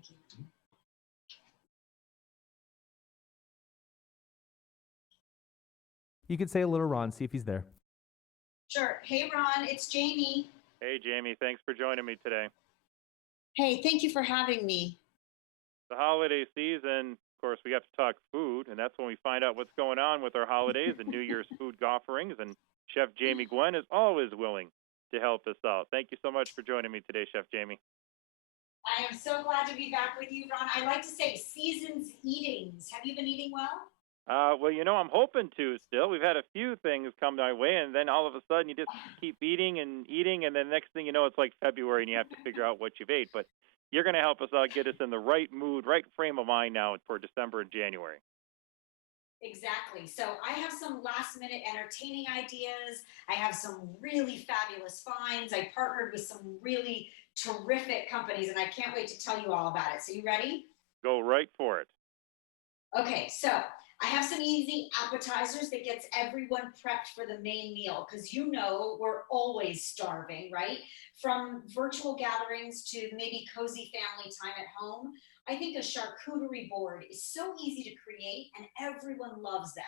Thank you. You could say a little Ron, see if he's there. Sure. Hey, Ron, it's Jamie. Hey, Jamie, thanks for joining me today. Hey, thank you for having me. The holiday season, of course, we have to talk food, and that's when we find out what's going on with our holidays and New Year's food offerings. And Chef Jamie Gwen is always willing to help us out. Thank you so much for joining me today, Chef Jamie. I am so glad to be back with you, Ron. I like to say season's eatings. Have you been eating well? Well, I'm hoping to still. We've had a few things come my way, and then all of a sudden you just keep eating, and then next thing you know, it's like February, and you have to figure out what you've ate. But you're going to help us out, get us in the right mood, right frame of mind now for December and January. Exactly. So I have some last-minute entertaining ideas. I have some really fabulous finds. I partnered with some really terrific companies, and I can't wait to tell you all about it. So you ready? Go right for it. Okay, so I have some easy appetizers that gets everyone prepped for the main meal because we're always starving, right? From virtual gatherings to maybe cozy family time at home. I think a charcuterie board is so easy to create and everyone loves them.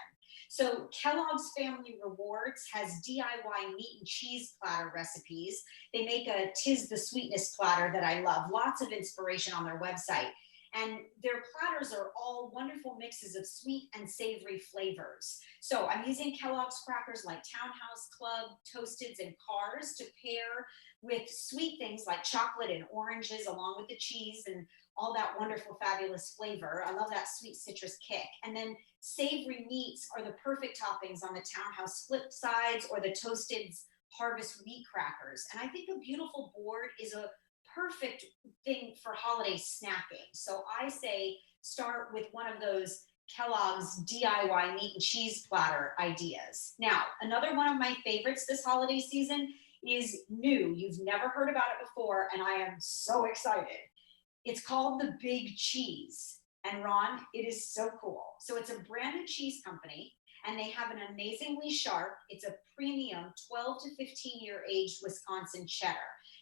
So Kellogg's Family Rewards has DIY meat and cheese platter recipes. They make a Tis the Sweetness platter that I love. Lots of inspiration on their website. And their platters are all wonderful mixes of sweet and savory flavors. So I'm using Kellogg's crackers like Townhouse Club, Toasteds, and Cars to pair with sweet things like chocolate and oranges along with the cheese and all that wonderful, fabulous flavor. I love that sweet citrus kick. And then savory meats are the perfect toppings on the Townhouse flip sides or the Toasteds Harvest wheat crackers. And I think a beautiful board is a perfect thing for holiday snacking. So I say start with one of those Kellogg's DIY meat and cheese platter ideas. Now, another one of my favorites this holiday season is new. You've never heard about it before, and I am so excited. It's called the Big Cheese. And Ron, it is so cool. So it's a brand new cheese company, and they have an amazingly sharp, it's a premium 12 to 15-year aged Wisconsin cheddar.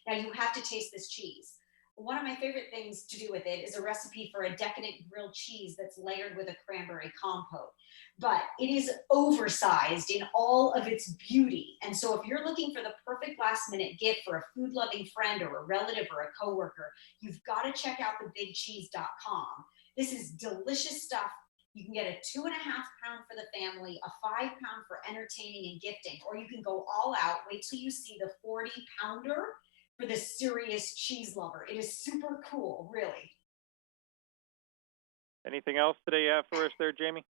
Now you have to taste this cheese. One of my favorite things to do with it is a recipe for a decadent grilled cheese that's layered with a cranberry compote. But it is oversized in all of its beauty. And so if you're looking for the perfect last minute gift for a food loving friend or a relative or a coworker, you've got to check out thebigcheese.com. This is delicious stuff. You can get a 2.5 pound for the family, a 5 pound for entertaining and gifting, or you can go all out. Wait till you see the 40 pounder for the serious cheese lover. It is super cool, really. Anything else today you have for us there, Jamie?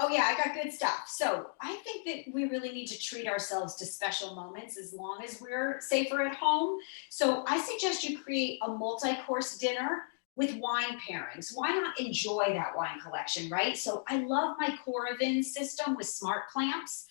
Oh yeah, I got good stuff. So I think that we really need to treat ourselves to special moments as long as we're safer at home. So I suggest you create a multi-course dinner with wine pairings. Why not enjoy that wine collection, right? So I love my Coravin system with smart clamps.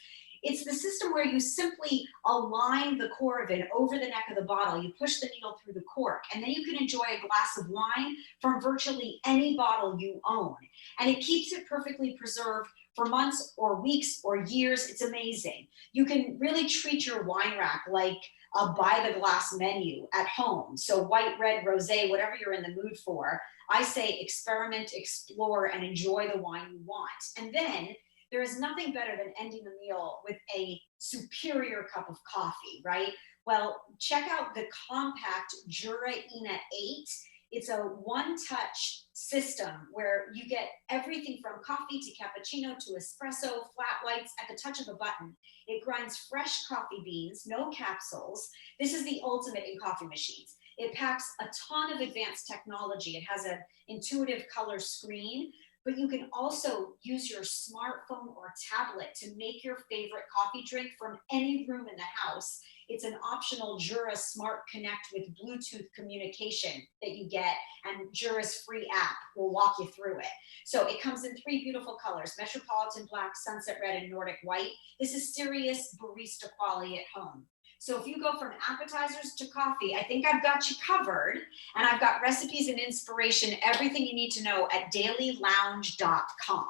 It's the system where you simply align the Coravin over the neck of the bottle. You push the needle through the cork, and then you can enjoy a glass of wine from virtually any bottle you own. And it keeps it perfectly preserved for months or weeks or years. It's amazing. You can really treat your wine rack like a by the glass menu at home. So white, red, rosé, whatever you're in the mood for. I say experiment, explore, and enjoy the wine you want. And then there is nothing better than ending the meal with a superior cup of coffee, right? Well, check out the compact Jura Ina 8. It's a one-touch system where you get everything from coffee to cappuccino to espresso, flat whites at the touch of a button. It grinds fresh coffee beans, no capsules. This is the ultimate in coffee machines. It packs a ton of advanced technology. It has an intuitive color screen, but you can also use your smartphone or tablet to make your favorite coffee drink from any room in the house. It's an optional Jura Smart Connect with Bluetooth communication that you get, and Jura's free app will walk you through it. So it comes in 3 beautiful colors: Metropolitan Black, Sunset Red, and Nordic White. This is serious barista quality at home. So if you go from appetizers to coffee, I think I've got you covered. And I've got recipes and inspiration, everything you need to know at dailylounge.com.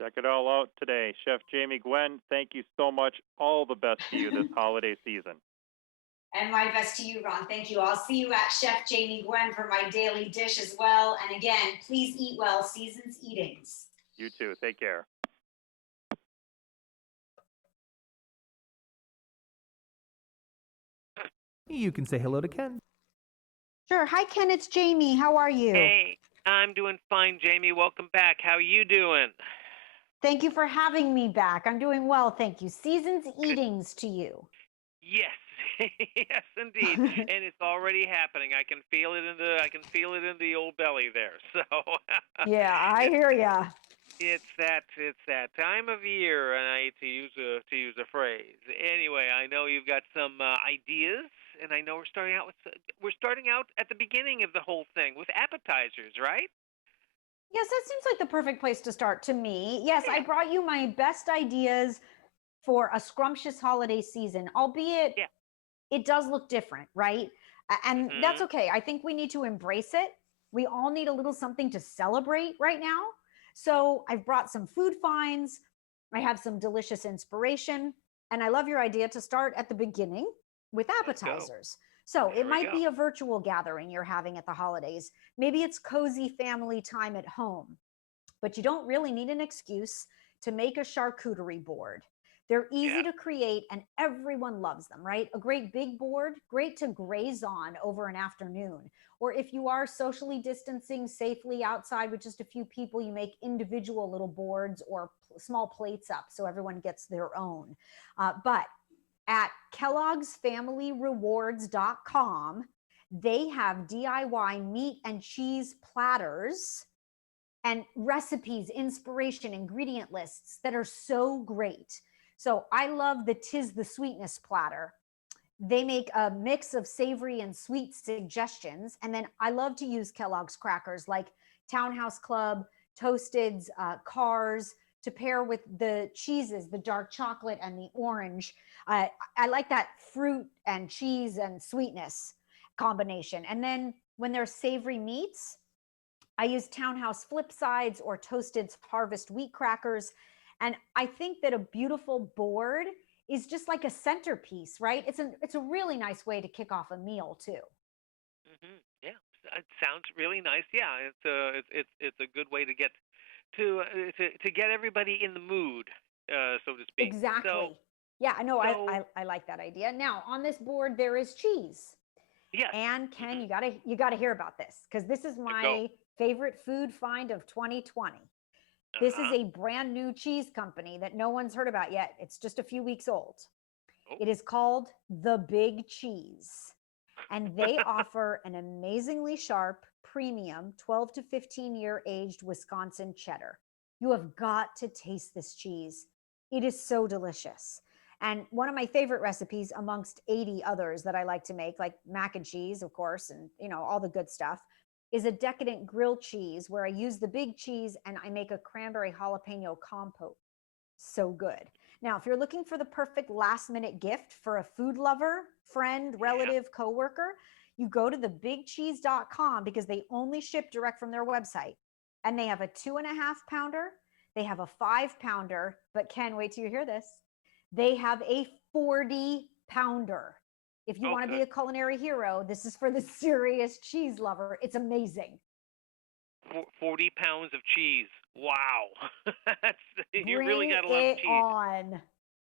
Check it all out today. Chef Jamie Gwen, thank you so much. All the best to you this holiday season. And my best to you, Ron. Thank you. I'll see you at Chef Jamie Gwen for my daily dish as well. And again, please eat well. Season's Eatings. You too. Take care. You can say hello to Ken. Sure. Hi, Ken. It's Jamie. How are you? Hey, I'm doing fine, Jamie. Welcome back. How you doing? Thank you for having me back. I'm doing well, thank you. Season's Eatings to you. Yes, yes, indeed. And it's already happening. I can feel it in the old belly there. So Yeah, I hear ya. it's that time of year, and I hate to use a phrase. Anyway, I know you've got some ideas, and I know we're starting out at the beginning of the whole thing with appetizers, right? Yes, that seems like the perfect place to start to me. Yes, I Yeah. brought you my best ideas for a scrumptious holiday season, albeit Yeah. it does look different, right? And that's Mhm. okay. I think we need to embrace it. We all need a little something to celebrate right now. So I've brought some food finds. I have some delicious inspiration. And I love your idea to start at the beginning with Let's go. appetizers. So it Here we might go. be a virtual gathering you're having at the holidays. Maybe it's cozy family time at home, but you don't really need an excuse to make a charcuterie board. They're easy Yeah. to create and everyone loves them, right? A great big board, great to graze on over an afternoon. Or if you are socially distancing safely outside with just a few people, you make individual little boards or small plates up so everyone gets their own. But at kellogg'sfamilyrewards.com, they have DIY meat and cheese platters and recipes, inspiration, ingredient lists that are so great. So I love the Tis the Sweetness platter. They make a mix of savory and sweet suggestions. And then I love to use Kellogg's crackers like Townhouse Club, Toasted's, Cars to pair with the cheeses, the dark chocolate and the orange. I like that fruit and cheese and sweetness combination. And then when there's savory meats, I use Townhouse Flip Sides or Toasted's Harvest Wheat Crackers. And I think that a beautiful board is just like a centerpiece, right? It's a really nice way to kick off a meal too. Yeah, it sounds really nice. Yeah, it's a good way to get to get everybody in the mood, so to speak. So Exactly. Yeah, I know. so I like that idea. Now on this board there is cheese. yes. And Ken, Hmm. you gotta hear about this because this is Go. my favorite food find of 2020. Uh This is huh. a brand new cheese company that no one's heard about yet. It's just a few weeks old. Oh. It is called The Big Cheese, and they offer an amazingly sharp, premium 12 to 15-year aged Wisconsin cheddar. You have got to taste this cheese. It is so delicious. And one of my favorite recipes amongst 80 others that I like to make, like mac and cheese, of course, and all the good stuff, is a decadent grilled cheese where I use the big cheese and I make a cranberry jalapeno compote. So good. Now, if you're looking for the perfect last minute gift for a food lover, friend, Yeah. relative, coworker, you go to thebigcheese.com because they only ship direct from their website. And they have a 2.5 pounder, they have a 5 pounder, but Ken, wait till you hear this. They have a 40 pounder. If you Oh, want to be good. a culinary hero, this is for the serious cheese lover. It's amazing. 40 pounds of cheese. Wow. That's you really Bring got a lot of it cheese. on.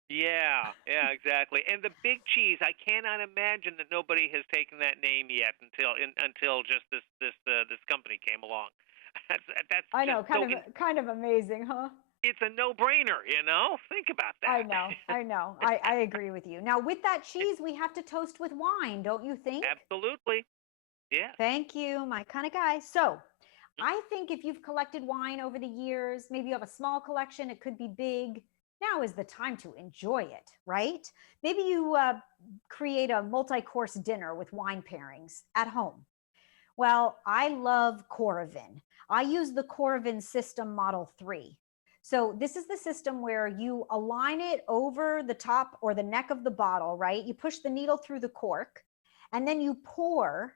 Yeah, yeah, exactly. And the big cheese, I cannot imagine that nobody has taken that name yet until just this company came along. That's I just know, kind of amazing, huh? it's a no-brainer, you know? Think about I that. know, I know. I agree with you. Now, with that cheese, we have to toast with wine, don't you think? Absolutely. Yes. Thank you, my kind of guy. So, I think if you've collected wine over the years, maybe you have a small collection, it could be big. Now is the time to enjoy it, right? Maybe you create a multi course dinner with wine pairings at home. Well, I love Coravin. I use the Coravin System Model 3. So, this is the system where you align it over the top or the neck of the bottle, right? You push the needle through the cork and then you pour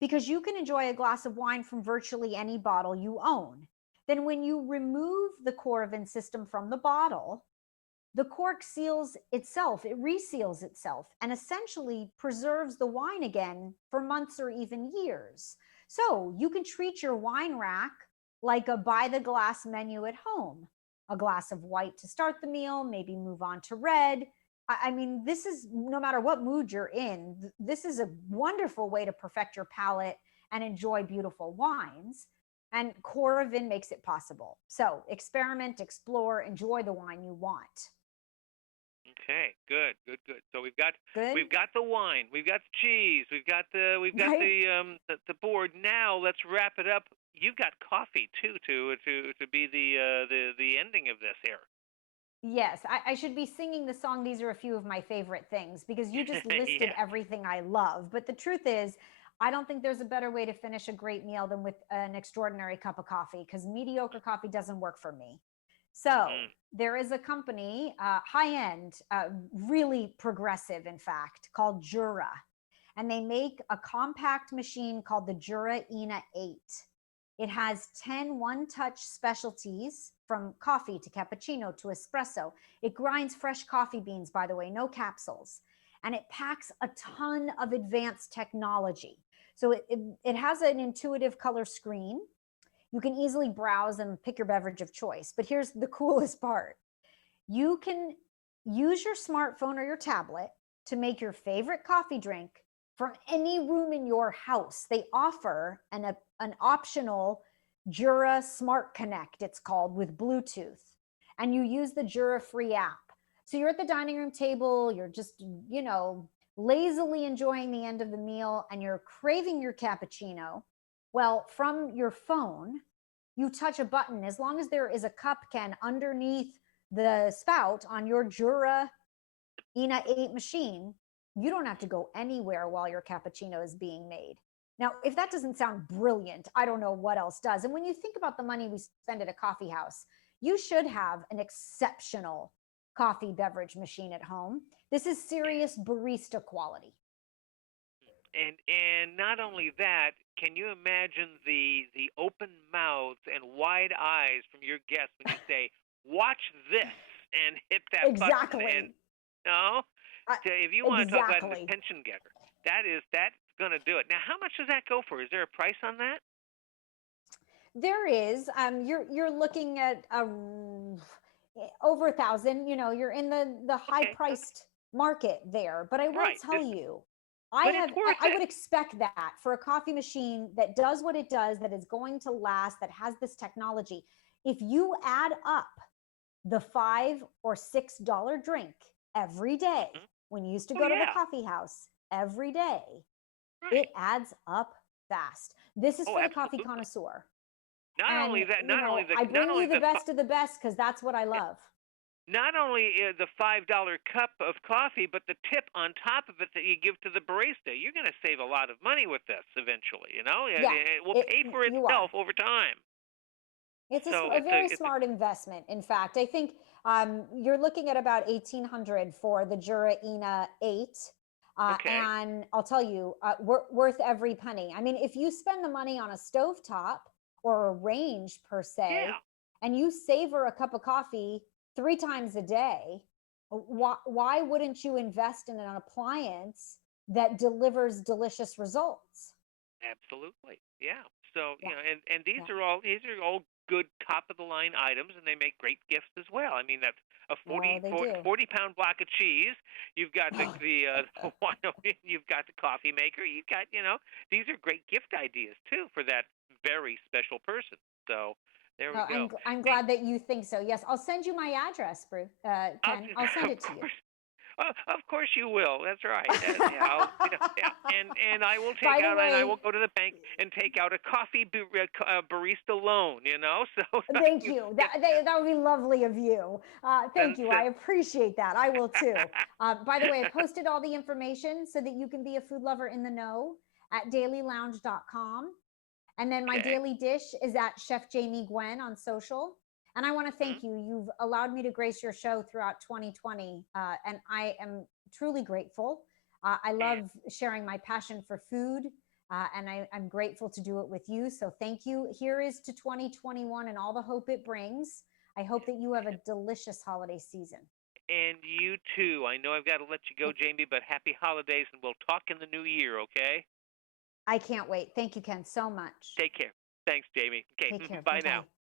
because you can enjoy a glass of wine from virtually any bottle you own. Then, when you remove the Coravin system from the bottle, the cork seals itself, it reseals itself and essentially preserves the wine again for months or even years. So you can treat your wine rack like a by the glass menu at home. A glass of white to start the meal, maybe move on to red. I mean, this is no matter what mood you're in, this is a wonderful way to perfect your palate and enjoy beautiful wines. And Coravin makes it possible. So experiment, explore, enjoy the wine you want. Okay, good, good, good. So we've got Good. the wine, we've got the cheese, we've got Right. the board. Now let's wrap it up. You've got coffee too to be the ending of this here. Yes, I should be singing the song. These are a few of my favorite things because you just listed Yeah. everything I love. But the truth is, I don't think there's a better way to finish a great meal than with an extraordinary cup of coffee because mediocre coffee doesn't work for me. So Mhm. there is a company, high end, really progressive, in fact, called Jura. And they make a compact machine called the Jura ENA 8. It has 10 one-touch specialties from coffee to cappuccino to espresso. It grinds fresh coffee beans, by the way, no capsules. And it packs a ton of advanced technology. So it has an intuitive color screen. You can easily browse and pick your beverage of choice. But here's the coolest part. You can use your smartphone or your tablet to make your favorite coffee drink from any room in your house. They offer an optional Jura Smart Connect, it's called, with Bluetooth. And you use the Jura free app. So you're at the dining room table, you're just, lazily enjoying the end of the meal and you're craving your cappuccino. Well, from your phone, you touch a button. As long as there is a cup can underneath the spout on your Jura ENA 8 machine, you don't have to go anywhere while your cappuccino is being made. Now, if that doesn't sound brilliant, I don't know what else does. And when you think about the money we spend at a coffee house, you should have an exceptional coffee beverage machine at home. This is serious barista quality. And not only that, can you imagine the open mouths and wide eyes from your guests when you say, "Watch this," and hit that button? Exactly. And no, Uh, if you want to talk about an exactly. attention getter, that's going to do it. Now, how much does that go for? Is there a price on that? There is. You're looking at over 1,000. You're in the high Okay, priced market there. But I will right. tell you, But it's worth I it. would expect that for a coffee machine that does what it does, that is going to last, that has this technology. If you add up the $5 or $6 drink every day, Mhm. when you used to Oh go to the yeah, coffee house every day, right. it adds up fast. This is Oh, for the coffee absolutely. connoisseur. Not And, only that, I bring you the best of the best because that's what I love. not only the $5 cup of coffee, but the tip on top of it that you give to the barista. You're going to save a lot of money with this eventually. Yeah, It will pay for you are. itself over time. It's So a very smart investment. In fact, I think you're looking at about 1,800 for the Jura ENA 8. okay. And I'll tell you, worth every penny. I mean, if you spend the money on a stovetop or a range per se, Yeah, and you savor a cup of coffee 3 times a day, why wouldn't you invest in an appliance that delivers delicious results? absolutely. Yeah. So, Yeah, and yeah. these are all good top of the line items, and they make great gifts as well. I mean, that's a Oh, they do. 40 pound block of cheese. You've got the you've got the coffee maker. You've got, these are great gift ideas too for that very special person. So there we go. I'm Hey, glad that you think so. Yes, I'll send you my address, Ken. I'll send of it to you. course, of course you will. That's right. Yeah, yeah, and I will By take the out, and I way, will go to the bank and take out a coffee barista loan. So thank you you. get That would be lovely of you. Thank you. I that's appreciate that. I will too. By the way, I it. posted all the information so that you can be a food lover in the know at dailylounge.com. And then my Okay. daily dish is at Chef Jamie Gwen on social. And I want to Mhm. thank you. You've allowed me to grace your show throughout 2020. And I am truly grateful. I And love sharing my passion for food. And I'm grateful to do it with you. So thank you. Here is to 2021 and all the hope it brings. I hope that you have a delicious holiday season. And you too. I know I've got to let you go, Jamie, but happy holidays, and we'll talk in the new year, okay? I can't wait. Thank you, Ken, so much. Take care. Thanks, Jamie. Okay, Take care. bye now. Bye-bye.